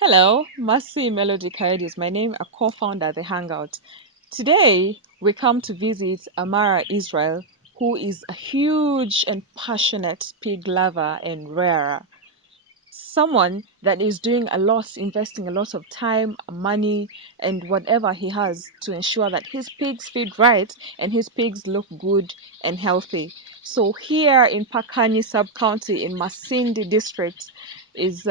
Hello, Mercy Melody Kayode is my name, a co-founder at The Hangout. Today, we come to visit Amara Israel, who is a huge and passionate pig lover and rearer, someone that is doing a lot, investing a lot of time, money, and whatever he has to ensure that his pigs feed right and his pigs look good and healthy. So here in Pakani sub-county in Masindi district is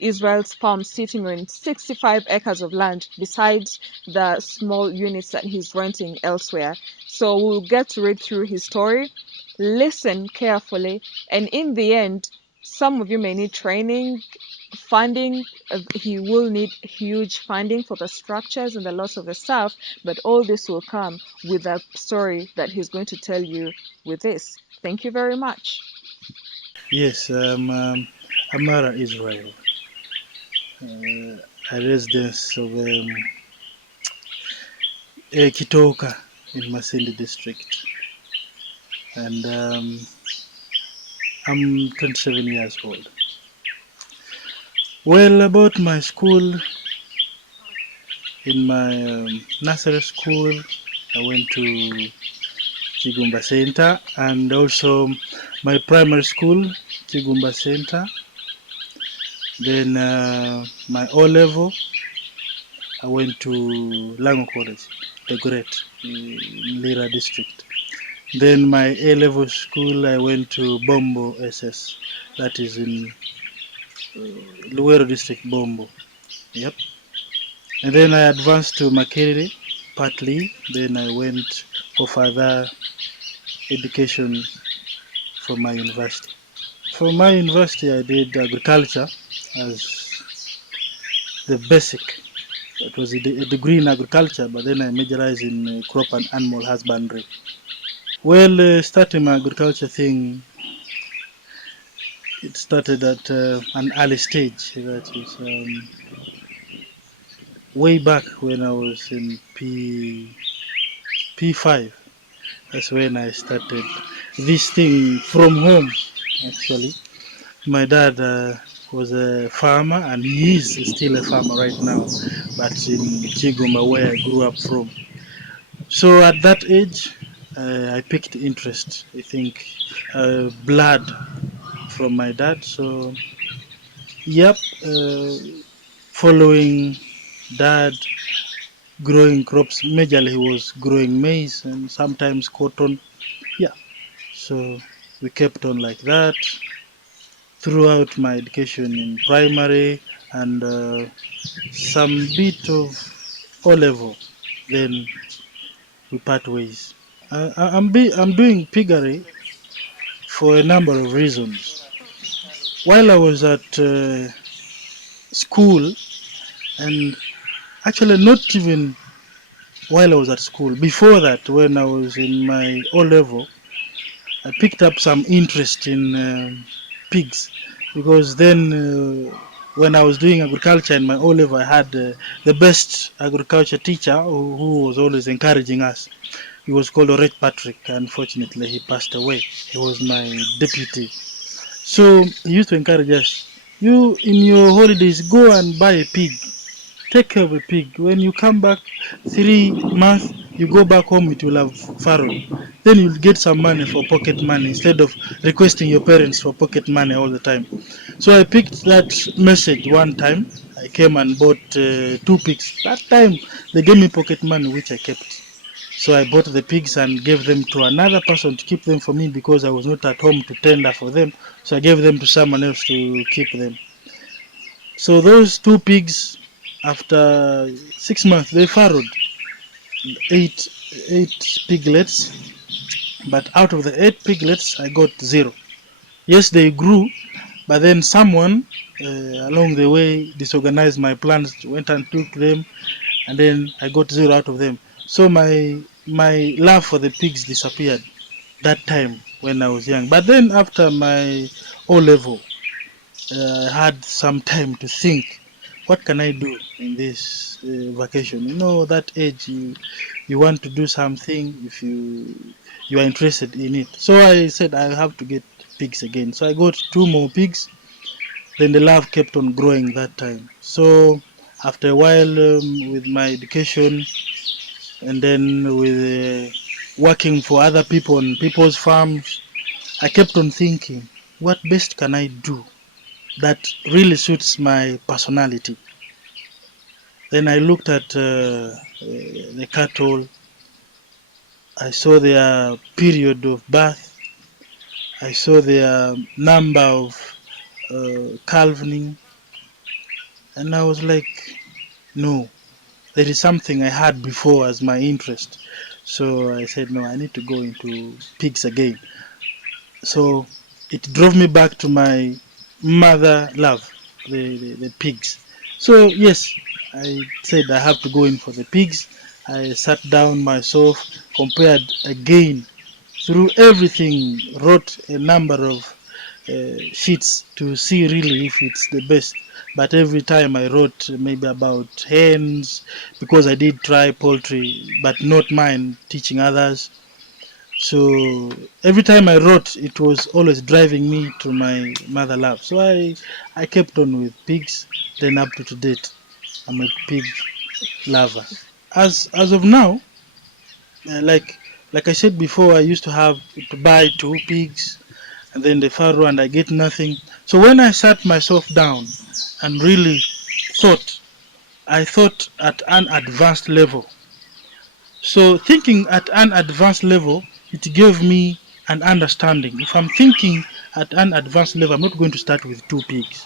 Israel's farm sitting on 65 acres of land besides the small units that he's renting elsewhere. So we'll get to read through his story, listen carefully, and in the end, some of you may need training, funding. He will need huge funding for the structures and the loss of the staff, but all this will come with a story that he's going to tell you with this. Thank you very much. Yes, Amara Israel, a resident of Kitooka in Masindi district, and I'm 27 years old. Well, about my school, in my nursery school, I went to Kigumba Center, and also my primary school, Kigumba Center. Then my O level, I went to Lango College, the Great, in Lira district. Then my A level school, I went to Bombo SS, that is in Luero district, Bombo. Yep. And then I advanced to Makerere, partly. Then I went for further education from my university. For my university, I did agriculture as the basic. It was a degree in agriculture, but then I majorized in crop and animal husbandry. Well, starting my agriculture thing, it started at an early stage. That is way back when I was in P5. That's when I started this thing from home. Actually, my dad was a farmer, and he is still a farmer right now, but in Chiguma, where I grew up from. So at that age, I picked interest. I think blood from my dad. So yep, following dad growing crops. Majorly, he was growing maize and sometimes cotton. Yeah, so we kept on like that throughout my education in primary and some bit of O level. Then we part ways. I'm doing piggery for a number of reasons. While I was at school, and actually not even while I was at school, before that, when I was in my O level, I picked up some interest in pigs because then when I was doing agriculture in my O level, I had the best agriculture teacher who was always encouraging us. He was called Orech Patrick. Unfortunately, he passed away. He was my deputy. So he used to encourage us. You, in your holidays, go and buy a pig. Take care of a pig. When you come back 3 months, you go back home, it will have farrowed. Then you'll get some money for pocket money instead of requesting your parents for pocket money all the time. So I picked that message one time. I came and bought 2 pigs. That time they gave me pocket money, which I kept. So I bought the pigs and gave them to another person to keep them for me because I was not at home to tender for them. So I gave them to someone else to keep them. So those 2 pigs, after 6 months, they farrowed eight eight piglets. But out of the 8 piglets, I got zero. Yes, they grew, but then someone along the way disorganized my plans, went and took them, and then I got zero out of them. So my love for the pigs disappeared that time when I was young. But then after my O level, I had some time to think, what can I do in this vacation? You know, that age you want to do something if you are interested in it. So I said I have to get pigs again. So I got 2 more pigs. then the love kept on growing that time. So after a while, with my education, and then with working for other people on people's farms, I kept on thinking, what best can I do that really suits my personality? Then I looked at the cattle. I saw their period of birth. I saw their number of calving, and I was like, no, there is something I had before as my interest. So I said, no, I need to go into pigs again. So it drove me back to my mother love, the pigs. So yes, I said I have to go in for the pigs. I sat down myself, compared again through everything, wrote a number of sheets to see really if it's the best. But every time I wrote maybe about hens, because I did try poultry, but not mine, teaching others. So every time I wrote, it was always driving me to my mother love. So I kept on with pigs. Then up to date, I'm a pig lover. As of now, like I said before, I used to have to buy 2 pigs and then the farrow, and I get nothing. So when I sat myself down and really thought, I thought at an advanced level. So thinking at an advanced level, it gave me an understanding. If I'm thinking at an advanced level, I'm not going to start with 2 pigs.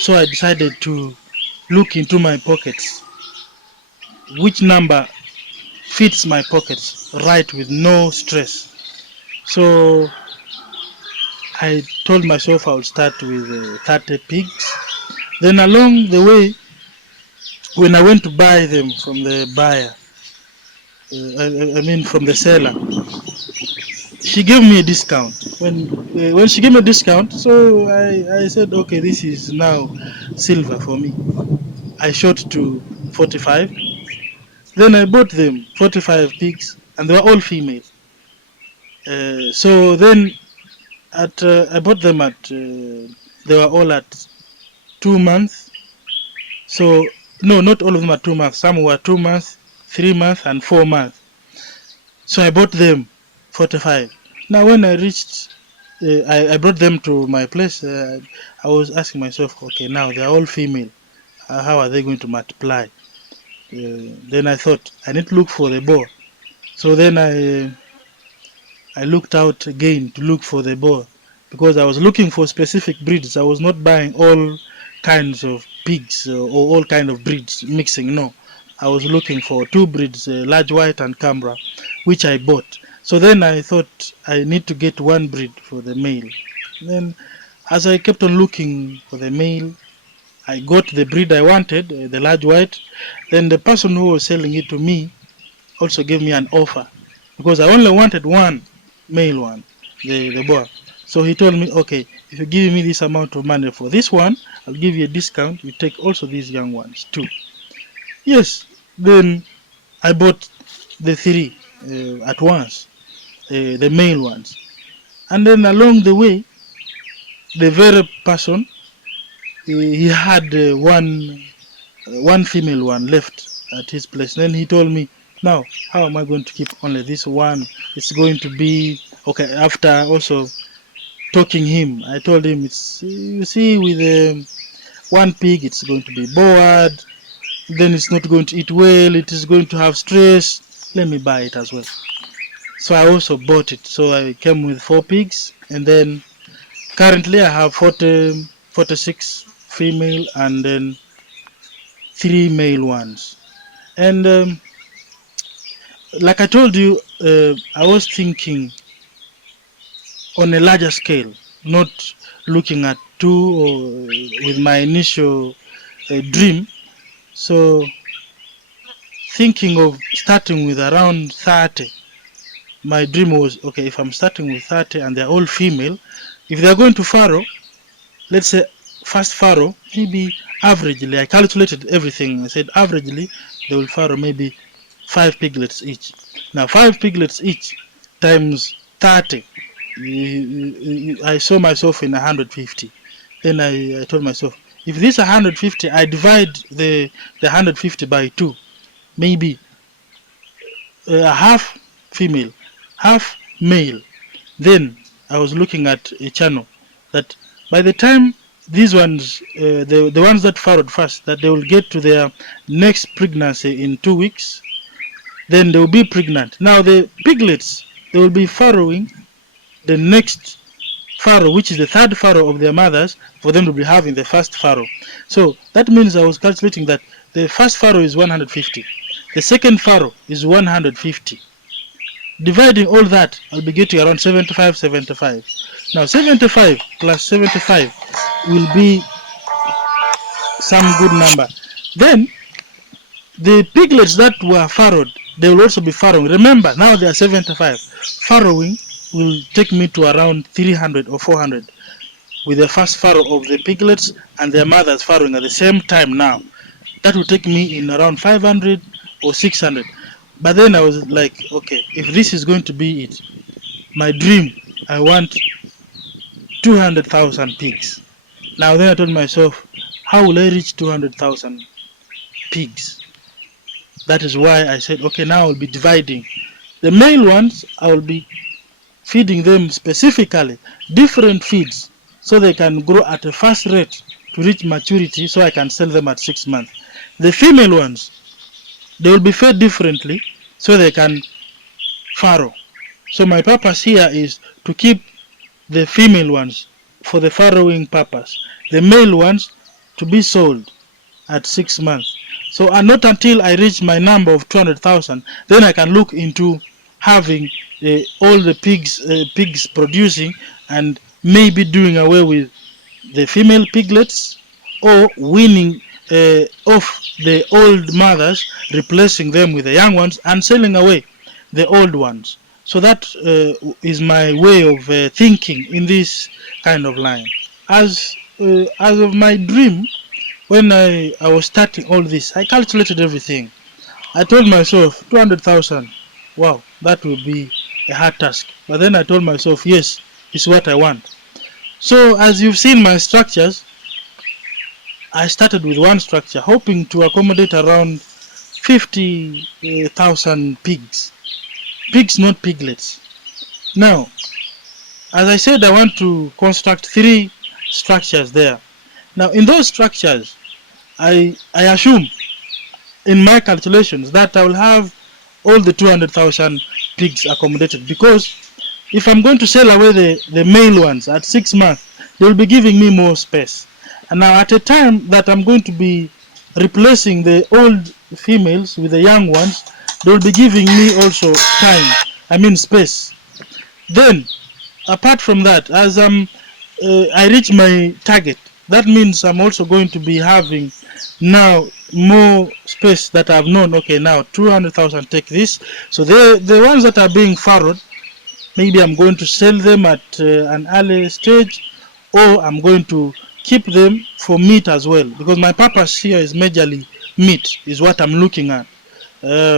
So I decided to look into my pockets, which number fits my pockets right with no stress. So I told myself I would start with 30 pigs. Then along the way, when I went to buy them from the buyer, I mean from the seller, she gave me a discount. When she gave me a discount, so I said, okay, this is now silver for me. I shot to 45. Then I bought them 45 pigs, and they were all female. So then I bought them at they were all at 2 months. So no, not all of them are 2 months. Some were 2 months, 3 months, and 4 months. So I bought them 45. Now when I reached, I brought them to my place. I was asking myself, okay, now they are all female. How are they going to multiply? Then I thought I need to look for the boar. So then I looked out again to look for the boar, because I was looking for specific breeds. I was not buying all kinds of pigs or all kind of breeds mixing. No, I was looking for 2 breeds, large white and Canberra, which I bought. So then I thought I need to get 1 breed for the male. Then as I kept on looking for the male, I got the breed I wanted, the large white. Then the person who was selling it to me also gave me an offer, because I only wanted one male one, the boy. So he told me, okay, if you give me this amount of money for this one, I'll give you a discount. You take also these young ones too. Yes. Then I bought the 3 at once, the male ones. And then along the way, the very person, he had one female one left at his place. Then he told me, now, how am I going to keep only this one? It's going to be okay. After also talking him, I told him, it's, you see, with 1 pig, it's going to be bored. Then it's not going to eat well. It is going to have stress. Let me buy it as well. So I also bought it. So I came with 4 pigs, and then currently I have 46 female and then 3 male ones. And like I told you, I was thinking on a larger scale, not looking at 2 or with my initial dream. So thinking of starting with around 30. My dream was, okay, if I'm starting with 30 and they're all female, if they're going to farrow, let's say first farrow, maybe averagely, I calculated everything. I said averagely they will farrow maybe 5 piglets each. Now 5 piglets each times 30, I saw myself in 150. Then I told myself, if this 150, I divide the 150 by 2, maybe half female, half male. Then I was looking at a channel that by the time these ones, the ones that followed first, that they will get to their next pregnancy in 2 weeks, then they will be pregnant. Now the piglets, they will be following the next farrow, which is the third farrow of their mothers, for them to be having the first farrow. So that means I was calculating that the first farrow is 150, the second farrow is 150. Dividing all that, I'll be getting around 75, 75. Now 75 plus 75 will be some good number. Then the piglets that were farrowed, they will also be farrowing. Remember, now they are 75. Farrowing will take me to around 300 or 400 with the first farrow of the piglets and their mothers farrowing at the same time now. That will take me in around 500 or 600. But then I was like, okay, if this is going to be it, my dream, I want 200,000 pigs. Now then I told myself, how will I reach 200,000 pigs? That is why I said, okay, now I'll be dividing. The male ones, I will be feeding them specifically different feeds so they can grow at a fast rate to reach maturity so I can sell them at 6 months. The female ones, they will be fed differently so they can farrow. So my purpose here is to keep the female ones for the farrowing purpose, the male ones to be sold at 6 months. So and not until I reach my number of 200,000, then I can look into having all the pigs producing, and maybe doing away with the female piglets, or weaning off the old mothers, replacing them with the young ones, and selling away the old ones. So that is my way of thinking in this kind of line. As of my dream, when I was starting all this, I calculated everything. I told myself 200,000. Wow, that will be a hard task. But then I told myself, yes, it's what I want. So as you've seen my structures, I started with one structure, hoping to accommodate around 50,000 pigs. Pigs, not piglets. Now, as I said, I want to construct 3 structures there. Now, in those structures, I assume in my calculations that I will have all the 200,000 pigs accommodated, because if I'm going to sell away the male ones at 6 months, they will be giving me more space. And now at a time that I'm going to be replacing the old females with the young ones, they will be giving me also time, space. Then, apart from that, as I reach my target, that means I'm also going to be having now more space that I've known. Okay, now 200,000, take this. So the ones that are being farrowed, maybe I'm going to sell them at an early stage, or I'm going to keep them for meat as well, because my purpose here is majorly meat, is what I'm looking at.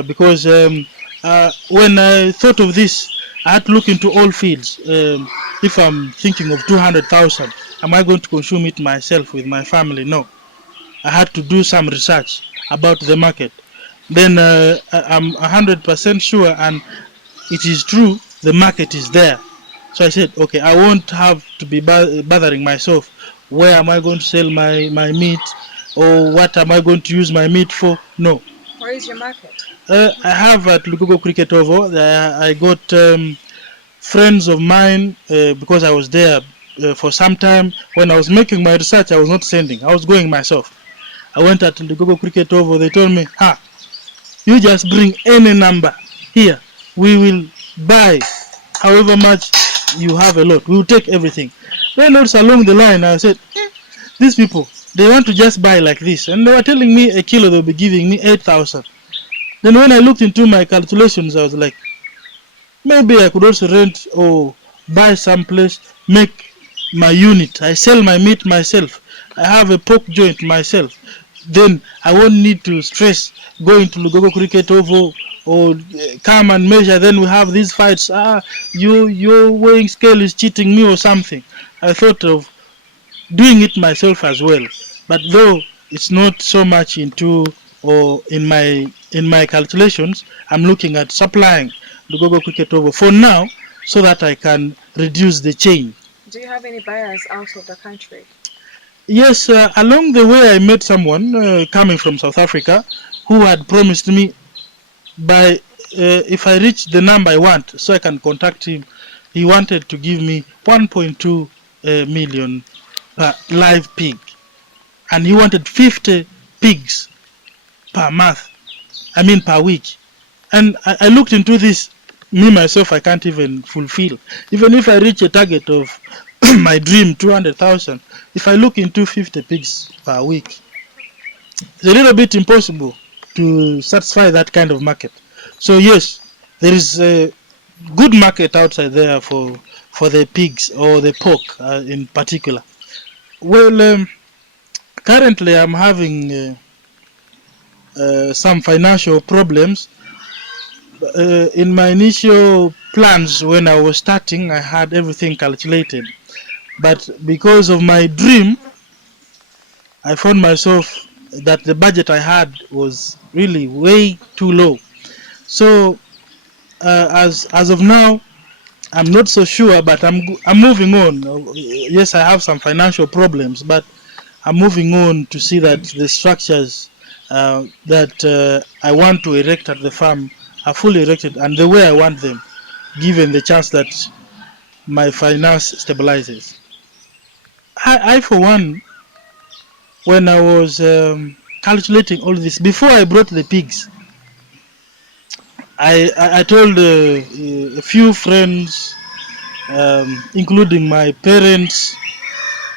Because when I thought of this, I had to look into all fields. If I'm thinking of 200,000, am I going to consume it myself with my family? No. I had to do some research about the market. Then I'm 100% sure, and it is true, the market is there. So I said, okay, I won't have to be bothering myself. Where am I going to sell my meat, or what am I going to use my meat for? No. Where is your market? I have at Lugogo Cricket Oval. I got friends of mine, because I was there for some time. When I was making my research, I was not sending, I was going myself. I went at Lugogo Cricket Oval. They told me, you just bring any number here, we will buy however much you have a lot, we will take everything. Then also along the line, I said, these people, they want to just buy like this, and they were telling me a kilo they'll be giving me 8,000. Then when I looked into my calculations, I was like, maybe I could also rent or buy some place, make my unit. I sell my meat myself. I have a pork joint myself. Then I won't need to stress going to Lugogo Cricket Oval or come and measure. Then we have these fights. Your weighing scale is cheating me or something. I thought of doing it myself as well. But though it's not so much into or in my calculations, I'm looking at supplying the Gogo cricket over for now so that I can reduce the chain. Do you have any buyers out of the country? Yes, along the way I met someone coming from South Africa who had promised me by if I reach the number I want, so I can contact him. He wanted to give me 1.2 million per live pig, and he wanted 50 pigs per month. I mean per week. And I looked into this. Me myself, I can't even fulfill. Even if I reach a target of my dream 200,000, if I look into 50 pigs per week, it's a little bit impossible to satisfy that kind of market. So yes, there is a good market outside there for the pigs or the pork in particular. Well, currently I'm having some financial problems. In my initial plans when I was starting, I had everything calculated, but because of my dream, I found myself that the budget I had was really way too low. So as of now, I'm not so sure, but I'm moving on. Yes, I have some financial problems, but I'm moving on to see that the structures that I want to erect at the farm are fully erected and the way I want them, given the chance that my finance stabilizes. I for one, when I was calculating all this before I brought the pigs, I told a few friends, including my parents,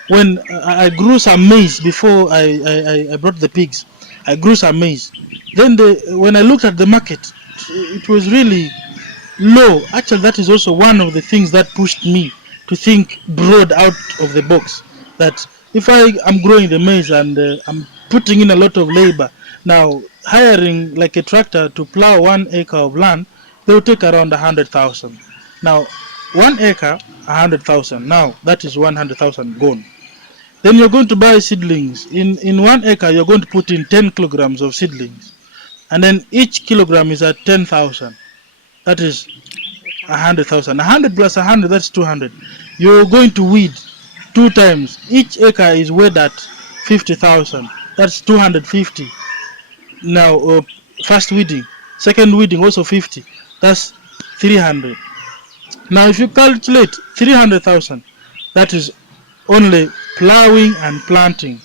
when I grew some maize before I brought the pigs. I grew some maize. Then when I looked at the market, it was really low. Actually, that is also one of the things that pushed me to think broad out of the box. That if I am growing the maize and I'm putting in a lot of labor, now hiring like a tractor to plow 1 acre of land, they will take around 100,000. Now, 1 acre, 100,000. Now that is 100,000 gone. Then you're going to buy seedlings. In 1 acre, you're going to put in 10 kilograms of seedlings, and then each kilogram is at 10,000. That is 100,000. 100 plus 100, that's 200. You're going to weed 2 times. Each acre is weighed at 50,000. That's 250. Now, first weeding, second weeding also 50. That's 300. Now, if you calculate 300,000, that is only plowing and planting.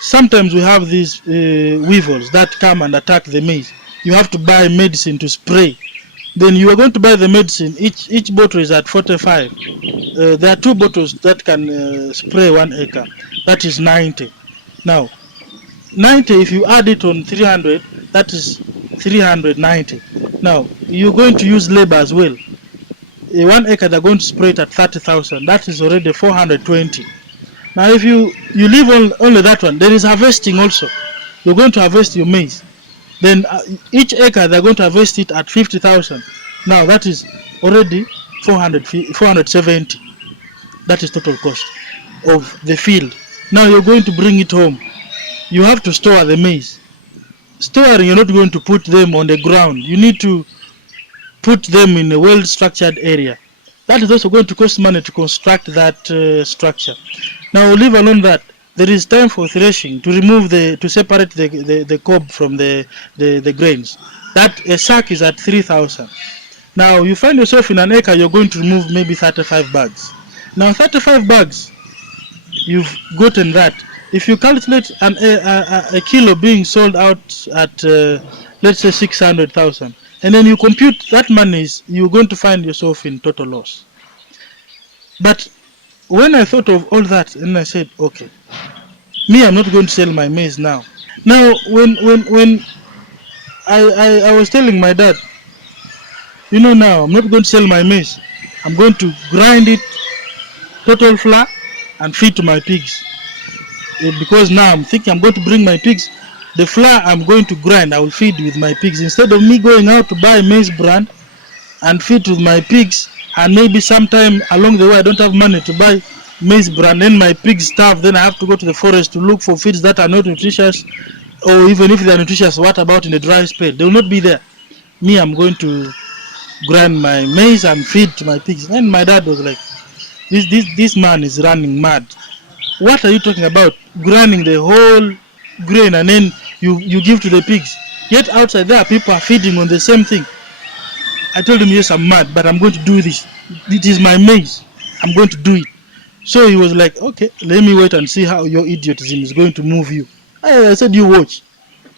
Sometimes we have these weevils that come and attack the maize. You have to buy medicine to spray. Then you are going to buy the medicine. Each bottle is at 45. There are 2 bottles that can spray 1 acre. That is 90. Now, 90, if you add it on 300, that is 390. Now, you're going to use labor as well. 1 acre, they're going to spray it at 30,000. That is already 420. Now, if you leave only that one, there is harvesting also. You're going to harvest your maize. Then each acre, they're going to harvest it at 50,000. Now, that is already 470. That is total cost of the field. Now, you're going to bring it home. You have to store the maize. Storing, you're not going to put them on the ground. You need to put them in a well-structured area. That is also going to cost money to construct that structure. Now, leave alone that. There is time for threshing to remove to separate the cob from the grains. That a sack is at 3,000. Now, you find yourself in an acre, you're going to remove maybe 35 bags. Now, 35 bags, you've gotten that. If you calculate a kilo being sold out at, let's say, 600,000, and then you compute that money, you're going to find yourself in total loss. But when I thought of all that, and I said, okay, me, I'm not going to sell my maize now. Now, when I was telling my dad, now I'm not going to sell my maize. I'm going to grind it, total flour, and feed to my pigs. Because now I'm thinking I'm going to bring my pigs. The flour I'm going to grind, I will feed with my pigs. Instead of me going out to buy maize bran and feed with my pigs, and maybe sometime along the way I don't have money to buy maize bran. Then my pigs starve. Then I have to go to the forest to look for feeds that are not nutritious, or even if they are nutritious, what about in the dry spell? They will not be there. Me, I'm going to grind my maize and feed to my pigs. And my dad was like, this man is running mad. What are you talking about? Grinding the whole grain and then you give to the pigs. Yet outside there, people are feeding on the same thing. I told him, yes, I'm mad, but I'm going to do this. It is my maize. I'm going to do it. So he was like, okay, let me wait and see how your idiotism is going to move you. I said, you watch.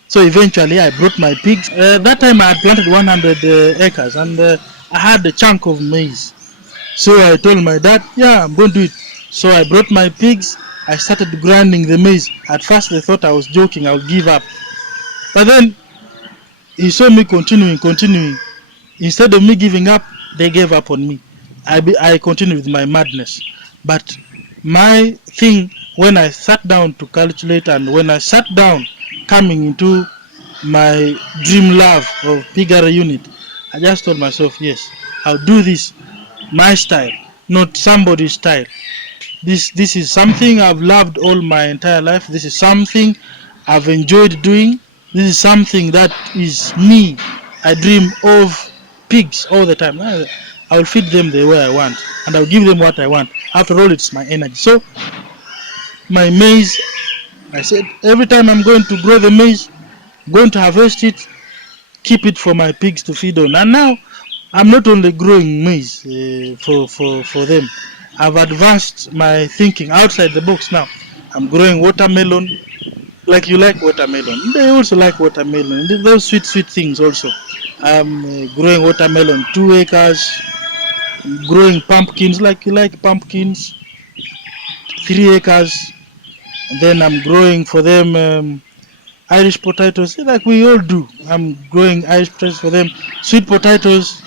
So eventually I brought my pigs. That time I had planted 100 acres and I had a chunk of maize. So I told my dad, yeah, I'm going to do it. So I brought my pigs. I started grinding the maize. At first they thought I was joking, I would give up. But then he saw me continuing. Instead of me giving up, they gave up on me. I continued with my madness. But my thing, when I sat down to calculate and when I sat down coming into my dream love of piggery unit, I just told myself, yes, I'll do this my style, not somebody's style. This is something I've loved all my entire life. This is something I've enjoyed doing. This is something that is me. I dream of pigs all the time. I will feed them the way I want and I'll give them what I want. After all, it's my energy. So my maize, I said every time I'm going to grow the maize, I'm going to harvest it, keep it for my pigs to feed on. And now I'm not only growing maize for them. I've advanced my thinking outside the box now. I'm growing watermelon, like you like watermelon. They also like watermelon. Those sweet things also. I'm growing watermelon 2 acres, growing pumpkins like you like pumpkins 3 acres. And then I'm growing for them Irish potatoes like we all do. I'm growing Irish potatoes for them, sweet potatoes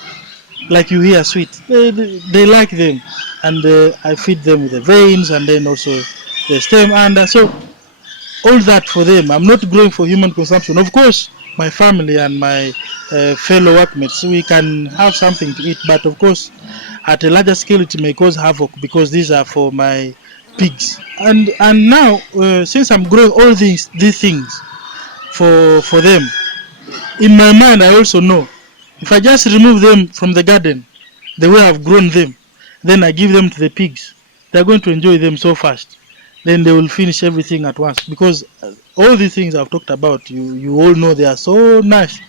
like you hear sweet. They like them, and I feed them with the veins and then also the stem, and so all that for them. I'm not growing for human consumption. Of course, my family and my fellow workmates, we can have something to eat, but of course, at a larger scale, it may cause havoc because these are for my pigs. And now, since I'm growing all these things for them, in my mind, I also know if I just remove them from the garden, the way I've grown them, then I give them to the pigs, they're going to enjoy them so fast. Then they will finish everything at once because all these things I've talked about, you all know they are so nice.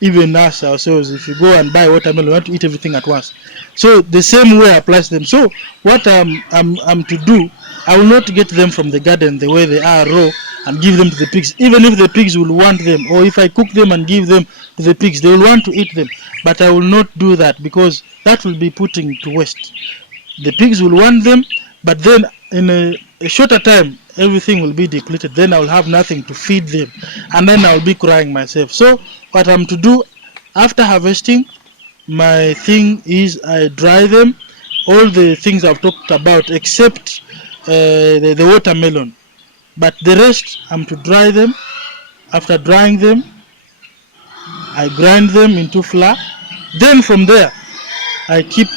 Even us ourselves, if you go and buy watermelon, you want to eat everything at once. So the same way applies to them. So what I'm to do, I will not get them from the garden the way they are raw and give them to the pigs. Even if the pigs will want them, or if I cook them and give them to the pigs, they will want to eat them. But I will not do that because that will be putting to waste. The pigs will want them, but then in a shorter time, everything will be depleted. Then I will have nothing to feed them, and then I will be crying myself. So what I'm to do after harvesting, my thing is I dry them, all the things I've talked about except the watermelon. But the rest, I'm to dry them. After drying them, I grind them into flour. Then from there, I keep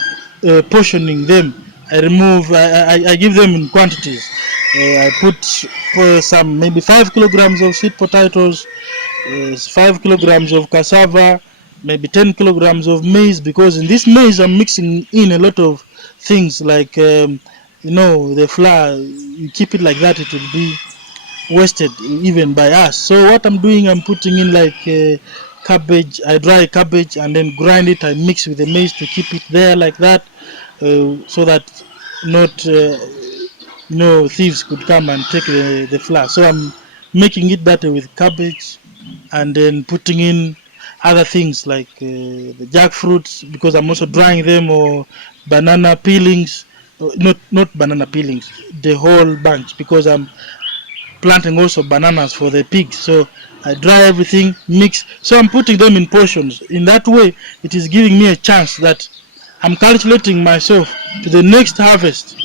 portioning them. I remove, I give them in quantities. I put some, maybe 5 kilograms of sweet potatoes, 5 kilograms of cassava, maybe 10 kilograms of maize, because in this maize I'm mixing in a lot of things like, the flour. You keep it like that, it will be wasted even by us. So what I'm doing, I'm putting in like cabbage. I dry cabbage and then grind it. I mix with the maize to keep it there like that, so that not thieves could come and take the flour. So I'm making it better with cabbage and then putting in other things like the jackfruits, because I'm also drying them, or banana peelings. Not banana peelings, the whole bunch, because I'm planting also bananas for the pigs. So I dry everything, mix. So I'm putting them in portions. In that way, it is giving me a chance that I'm calculating myself to the next harvest.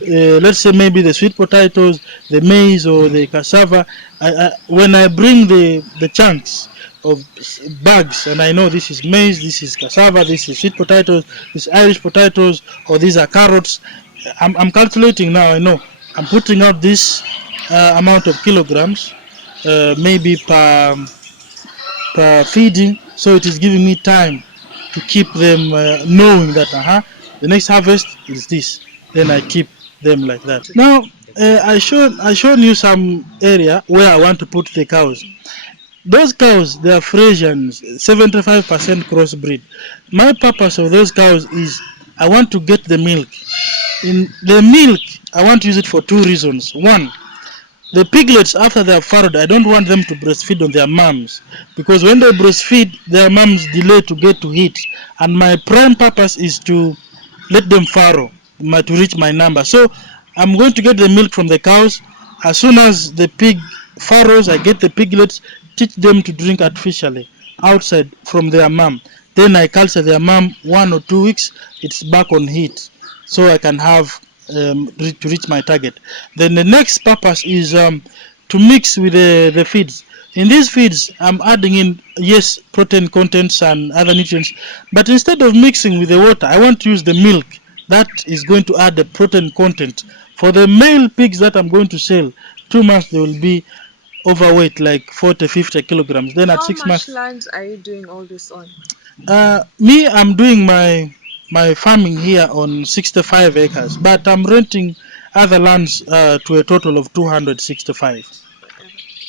Let's say maybe the sweet potatoes, the maize, or the cassava. When I bring the chunks of bags, and I know this is maize, this is cassava, this is sweet potatoes, this is Irish potatoes, or these are carrots. I'm calculating now. I know I'm putting out this amount of kilograms, maybe per feeding. So it is giving me time to keep them knowing that the next harvest is this. Then I keep them like that. Now I shown you some area where I want to put the cows. Those cows, they are Frisians, 75% crossbreed. My purpose of those cows is I want to get the milk. In the milk, I want to use it for two reasons. One, the piglets, after they are farrowed, I don't want them to breastfeed on their mums, because when they breastfeed, their mums delay to get to heat. And my prime purpose is to let them farrow to reach my number. So I'm going to get the milk from the cows. As soon as the pig farrows, I get the piglets, teach them to drink artificially outside from their mom. Then I culture their mom 1 or 2 weeks. It's back on heat, so I can have to reach my target. Then the next purpose is to mix with the feeds. In these feeds, I'm adding in, yes, protein contents and other nutrients, but instead of mixing with the water, I want to use the milk. That is going to add the protein content. For the male pigs that I'm going to sell, 2 months they will be overweight, like 40, 50 kilograms. Then at How 6 months, much land are you doing all this on? me, I'm doing my farming here on 65 acres, but I'm renting other lands to a total of 265.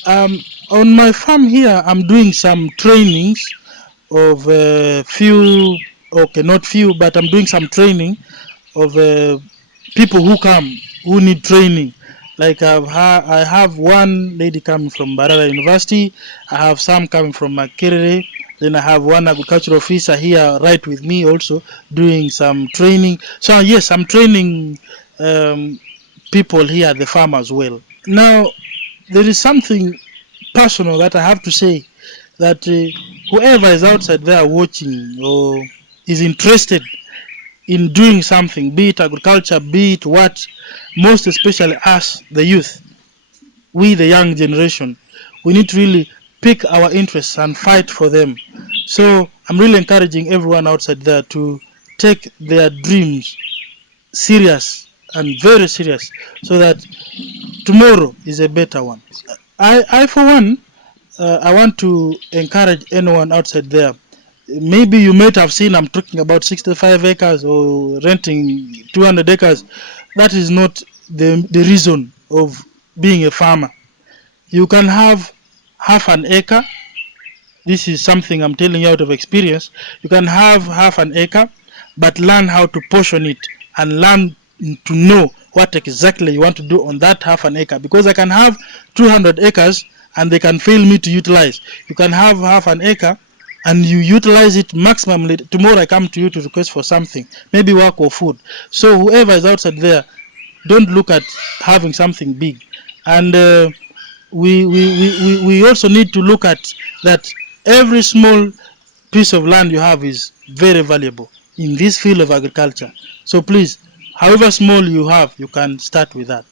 Um, on my farm here, I'm doing some trainings of few, okay, not few, but I'm doing some training of people who come who need training. Like I have one lady coming from Barara University. I have some coming from Makerere. Then I have one agricultural officer here right with me also doing some training. So yes, I'm training people here at the farm as well. Now there is something personal that I have to say, that whoever is outside there watching or is interested in doing something, be it agriculture, be it what, most especially us, the youth, we, the young generation, we need to really pick our interests and fight for them. So I'm really encouraging everyone outside there to take their dreams serious and very serious, so that tomorrow is a better one. I for one, I want to encourage anyone outside there. Maybe you might have seen I'm talking about 65 acres or renting 200 acres. That is not the reason of being a farmer. You can have half an acre. This is something I'm telling you out of experience. You can have half an acre, but learn how to portion it and learn to know what exactly you want to do on that half an acre. Because I can have 200 acres and they can fail me to utilize. You can have half an acre and you utilize it maximally. Tomorrow I come to you to request for something, maybe work or food. So whoever is outside there, don't look at having something big. And we also need to look at that every small piece of land you have is very valuable in this field of agriculture. So please, however small you have, you can start with that.